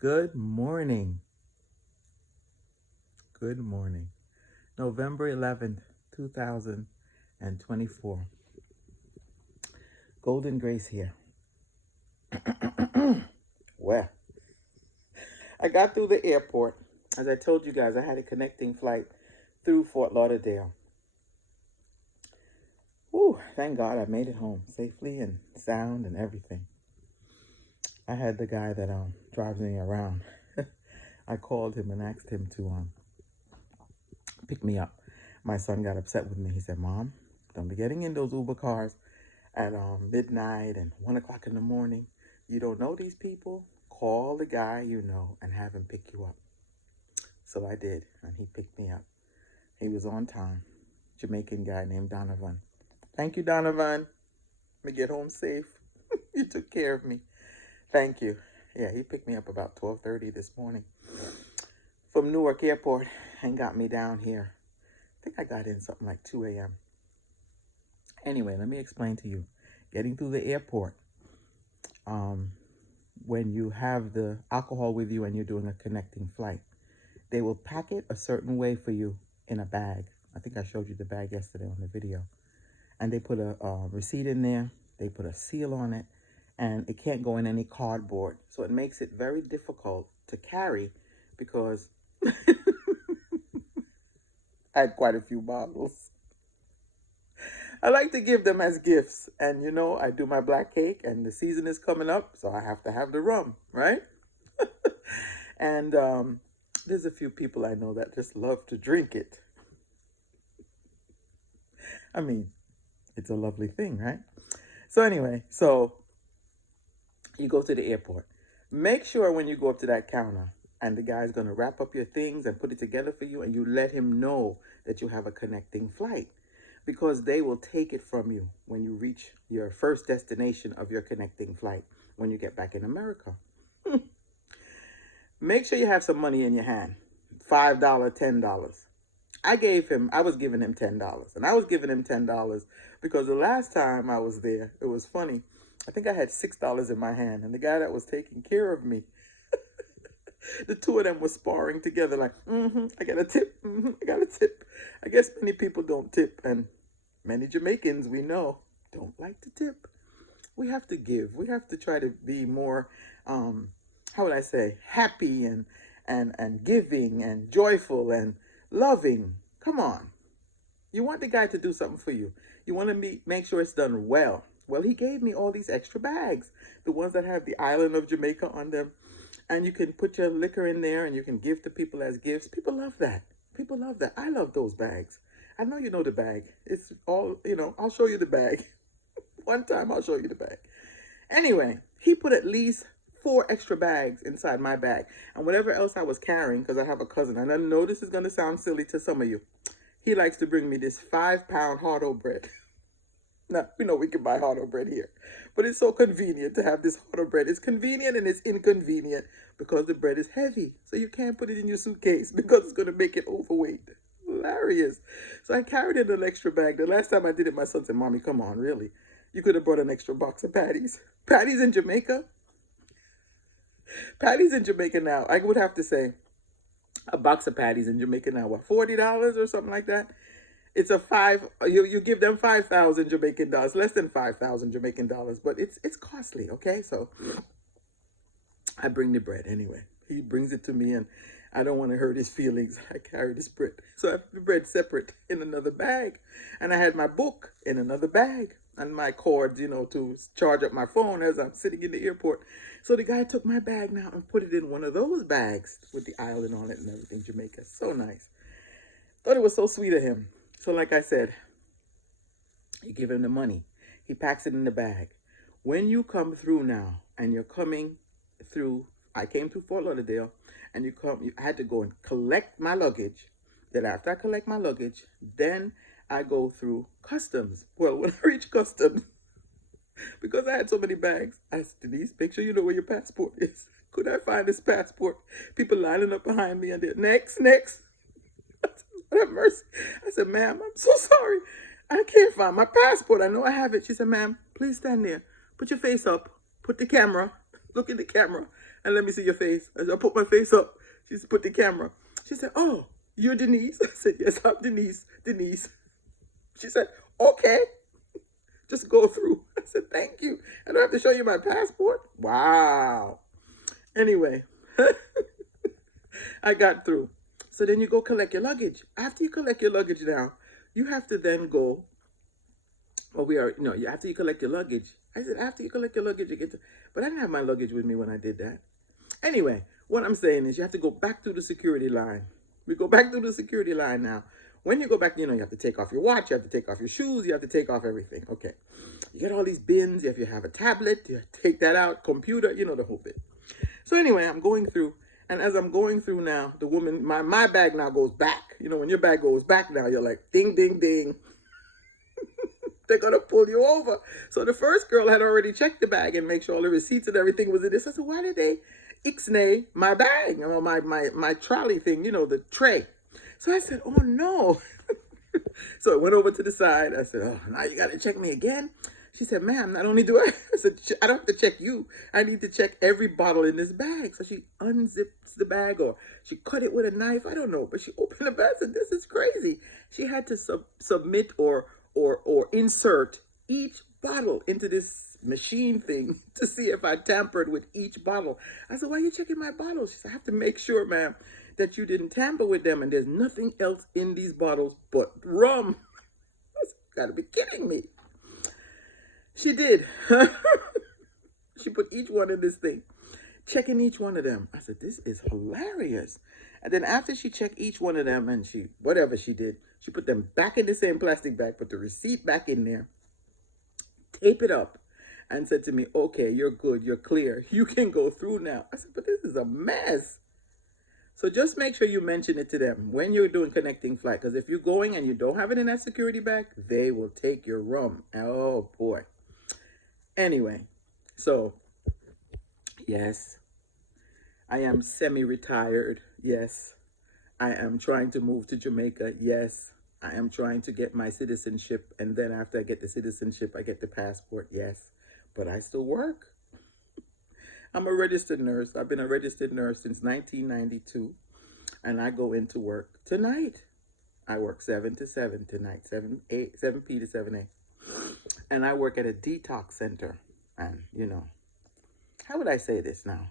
Good morning. Good morning. November 11th, 2024. Golden Grace here. Well, I got through the airport. As I told you guys, I had a connecting flight through Fort Lauderdale. Whew, thank God I made it home safely and sound and everything. I had the guy that drives me around. I called him and asked him to pick me up. My son got upset with me. He said, "Mom, don't be getting in those Uber cars at midnight and 1 o'clock in the morning. You don't know these people. Call the guy you know and have him pick you up." So I did, and he picked me up. He was on time. Jamaican guy named Donovan. Thank you, Donovan. Let me get home safe. You took care of me. Thank you. Yeah, he picked me up about 12:30 this morning from Newark Airport and got me down here. I think I got in something like 2 a.m. Anyway, let me explain to you. Getting through the airport, when you have the alcohol with you and you're doing a connecting flight, they will pack it a certain way for you in a bag. I think I showed you the bag yesterday on the video. And they put a receipt in there. They put a seal on it. And it can't go in any cardboard. So it makes it very difficult to carry because I had quite a few bottles. I like to give them as gifts. And you know, I do my black cake and the season is coming up. So I have to have the rum, right? And there's a few people I know that just love to drink it. I mean, it's a lovely thing, right? So anyway, you go to the airport. Make sure when you go up to that counter and the guy's going to wrap up your things and put it together for you, and you let him know that you have a connecting flight, because they will take it from you when you reach your first destination of your connecting flight when you get back in America. Make sure you have some money in your hand. $5, $10. I was giving him $10. And I was giving him $10 because the last time I was there, it was funny. I think I had $6 in my hand. And the guy that was taking care of me, the two of them were sparring together like, I got a tip, I got a tip. I guess many people don't tip. And many Jamaicans we know don't like to tip. We have to give. We have to try to be more, how would I say, happy and giving and joyful and loving. Come on. You want the guy to do something for you. You want to make sure it's done well. Well, he gave me all these extra bags, the ones that have the island of Jamaica on them. And you can put your liquor in there and you can give to people as gifts. People love that. People love that. I love those bags. I know you know the bag. It's all, I'll show you the bag. One time I'll show you the bag. Anyway, he put at least 4 extra bags inside my bag. And whatever else I was carrying, because I have a cousin, and I know this is going to sound silly to some of you. He likes to bring me this 5-pound hard bread. Now, we can buy hard bread here. But it's so convenient to have this hard bread. It's convenient and it's inconvenient because the bread is heavy. So you can't put it in your suitcase because it's going to make it overweight. Hilarious. So I carried in an extra bag. The last time I did it, my son said, "Mommy, come on, really? You could have brought an extra box of patties." Patties in Jamaica? Patties in Jamaica now, I would have to say, a box of patties in Jamaica now, what, $40 or something like that? It's you give them 5,000 Jamaican dollars, less than 5,000 Jamaican dollars, but it's costly, okay? So I bring the bread anyway. He brings it to me, and I don't want to hurt his feelings. I carry this bread. So I have the bread separate in another bag. And I had my book in another bag and my cords, to charge up my phone as I'm sitting in the airport. So the guy took my bag now and put it in one of those bags with the island on it and everything, Jamaica. So nice. Thought it was so sweet of him. So like I said, you give him the money. He packs it in the bag. When you come through now and you're coming through, I came through Fort Lauderdale, and I had to go and collect my luggage. Then after I collect my luggage, then I go through customs. Well, when I reach customs, because I had so many bags, I said, "Denise, make sure you know where your passport is." Could I find this passport? People lining up behind me and they're, next. I said, "What have mercy." I said, "Ma'am, I'm so sorry. I can't find my passport. I know I have it." She said, "Ma'am, please stand there. Put your face up. Put the camera." Look in the camera and let me see your face. As I put my face up, she said, put the camera. She said, oh, you're Denise? I said, yes, I'm Denise. Denise. She said, okay, just go through. I said, thank you. I don't have to show you my passport? Wow. Anyway, I got through. So then you go collect your luggage. After you collect your luggage now, you have to then go, well, after you collect your luggage. I said, after you collect your luggage, you get to, but I didn't have my luggage with me when I did that. Anyway, what I'm saying is you have to go back through the security line. We go back through the security line now. When you go back, you have to take off your watch, you have to take off your shoes, you have to take off everything. Okay. You get all these bins. If you have a tablet, you take that out, computer, the whole bit. So anyway, I'm going through. And as I'm going through now, the woman, my bag now goes back. When your bag goes back now, you're like, ding, ding, ding. They're going to pull you over. So the first girl had already checked the bag and make sure all the receipts and everything was in this. I said, why did they ixnay my bag, my trolley thing, the tray. So I said, oh no. So I went over to the side. I said, oh, now you got to check me again. She said, ma'am, not only do I said, I don't have to check you. I need to check every bottle in this bag. So she unzips the bag or she cut it with a knife. I don't know. But she opened the bag and said, this is crazy. She had to submit or insert each bottle into this machine thing to see if I tampered with each bottle. I said, why are you checking my bottles? She said, I have to make sure, ma'am, that you didn't tamper with them and there's nothing else in these bottles but rum. I said, you gotta be kidding me. She did. She put each one in this thing, checking each one of them. I said, this is hilarious. And then after she checked each one of them and whatever she did, she put them back in the same plastic bag, put the receipt back in there, tape it up, and said to me, okay, you're good, you're clear. You can go through now. I said, but this is a mess. So just make sure you mention it to them when you're doing connecting flight. Because if you're going and you don't have it in that security bag, they will take your rum. Oh, boy. Anyway, so, yes, I am semi-retired. Yes, I am trying to move to Jamaica. Yes, I am trying to get my citizenship. And then after I get the citizenship, I get the passport. Yes, but I still work. I'm a registered nurse. I've been a registered nurse since 1992. And I go into work tonight. I work 7 to 7 tonight, 7 p to 7 a. And I work at a detox center. And, how would I say this now?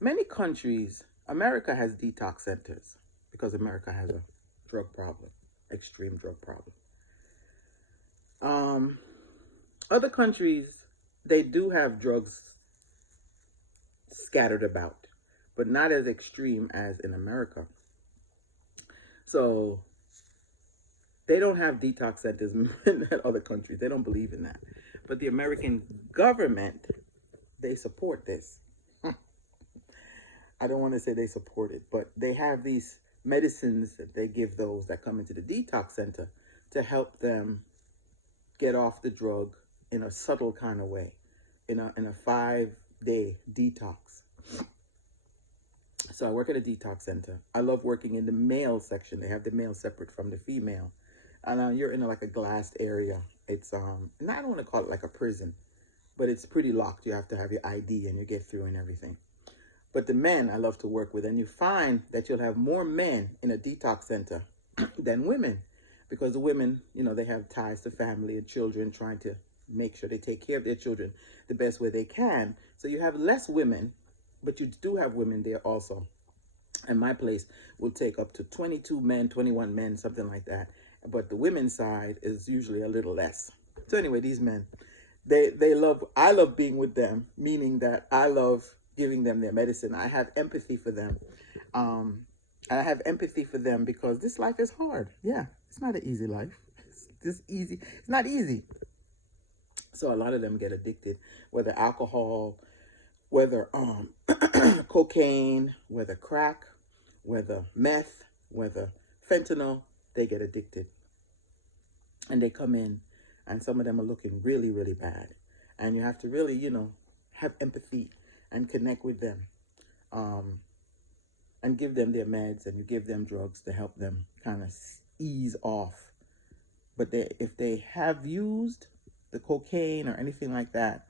Many countries, America has detox centers because America has a drug problem, extreme drug problem. Other countries, they do have drugs scattered about, but not as extreme as in America. So they don't have detox centers in other countries. They don't believe in that. But the American government, they support this. I don't want to say they support it, but they have these medicines that they give those that come into the detox center to help them get off the drug in a subtle kind of way, in a 5-day detox. So I work at a detox center. I love working in the male section. They have the male separate from the female. And you're in like a glassed area. It's, I don't want to call it like a prison, but it's pretty locked. You have to have your ID and you get through and everything. But the men I love to work with, and you find that you'll have more men in a detox center than women, because the women, they have ties to family and children, trying to make sure they take care of their children the best way they can. So you have less women, but you do have women there also. And my place will take up to 22 men, 21 men, something like that. But the women's side is usually a little less. So anyway, these men, I love being with them, meaning that I love giving them their medicine. I have empathy for them. I have empathy for them because this life is hard. Yeah, it's not an easy life. It's not easy. So a lot of them get addicted, whether alcohol, whether cocaine, whether crack, whether meth, whether fentanyl, they get addicted. And they come in, and some of them are looking really, really bad. And you have to really, have empathy and connect with them, and give them their meds, and you give them drugs to help them kind of ease off. But if they have used the cocaine or anything like that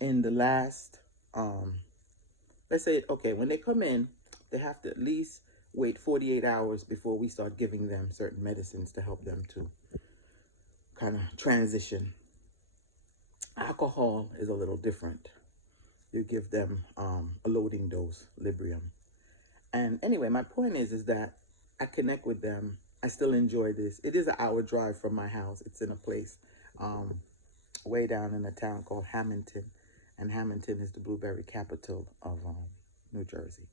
in the last let's say, okay, when they come in, they have to at least wait 48 hours before we start giving them certain medicines to help them to kind of transition. Alcohol is a little different. You give them a loading dose, Librium. And anyway, my point is that I connect with them. I still enjoy this. It is an hour drive from my house. It's in a place um, way down in a town called Hamilton, and Hamilton is the blueberry capital of New Jersey.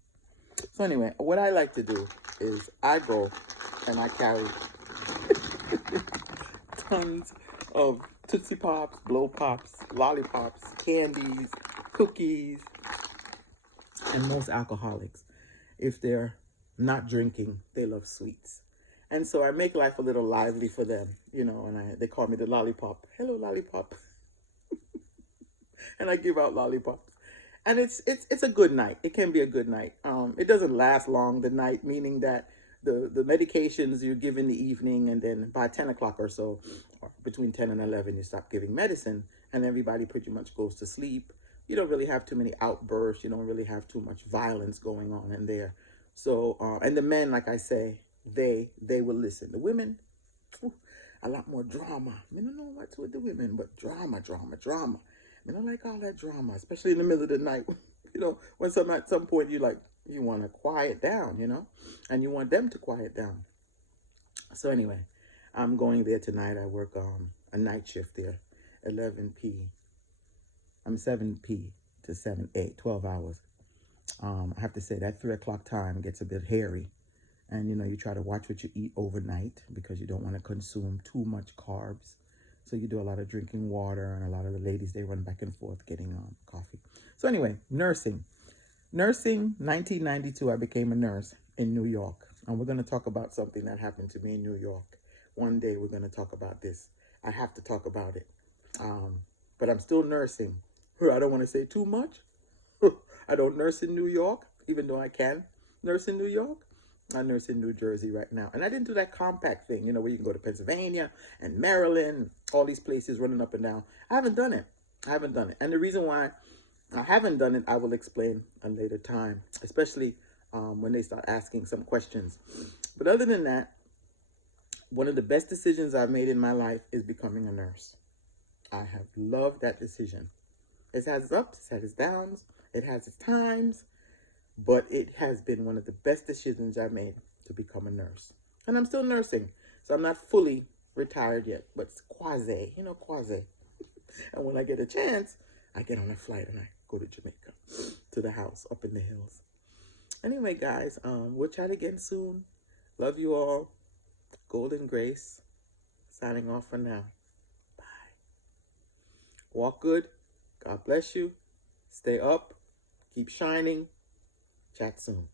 So anyway, what I like to do is I go and I carry tons of Tootsie Pops, Blow Pops, lollipops, candies, cookies, and most alcoholics, if they're not drinking, they love sweets. And so I make life a little lively for them, you know, and they call me the lollipop. Hello, lollipop. And I give out lollipops. And it's a good night. It can be a good night. It doesn't last long, the night, meaning that the medications you give in the evening, and then by 10 o'clock or so, or between 10 and 11, you stop giving medicine, and everybody pretty much goes to sleep. You don't really have too many outbursts. You don't really have too much violence going on in there. So, and the men, like I say, they will listen. The women, a lot more drama. I don't know what's with the women, but drama, drama, drama. I don't like all that drama, especially in the middle of the night. You know, when at some point you want to quiet down, you know, and you want them to quiet down. So anyway, I'm going there tonight. I work a night shift there, 7 p to 7, 8, 12 hours. I have to say that 3 o'clock time gets a bit hairy. And, you know, you try to watch what you eat overnight because you don't want to consume too much carbs. So you do a lot of drinking water, and a lot of the ladies, they run back and forth getting coffee. So anyway, nursing. Nursing, 1992, I became a nurse in New York. And we're going to talk about something that happened to me in New York. One day we're going to talk about this. I have to talk about it. But I'm still nursing. I don't want to say too much. I don't nurse in New York, even though I can nurse in New York. I nurse in New Jersey right now. And I didn't do that compact thing, you know, where you can go to Pennsylvania and Maryland, all these places running up and down. I haven't done it. And the reason why I haven't done it, I will explain a later time, especially when they start asking some questions. But other than that, one of the best decisions I've made in my life is becoming a nurse. I have loved that decision. It has its ups, it has its downs, it has its times, but it has been one of the best decisions I've made to become a nurse. And I'm still nursing, so I'm not fully retired yet, but it's quasi, quasi. And when I get a chance, I get on a flight and I go to Jamaica, to the house up in the hills. Anyway, guys, we'll chat again soon. Love you all. Golden Grace, signing off for now. Bye. Walk good. God bless you. Stay up. Keep shining. Chat soon.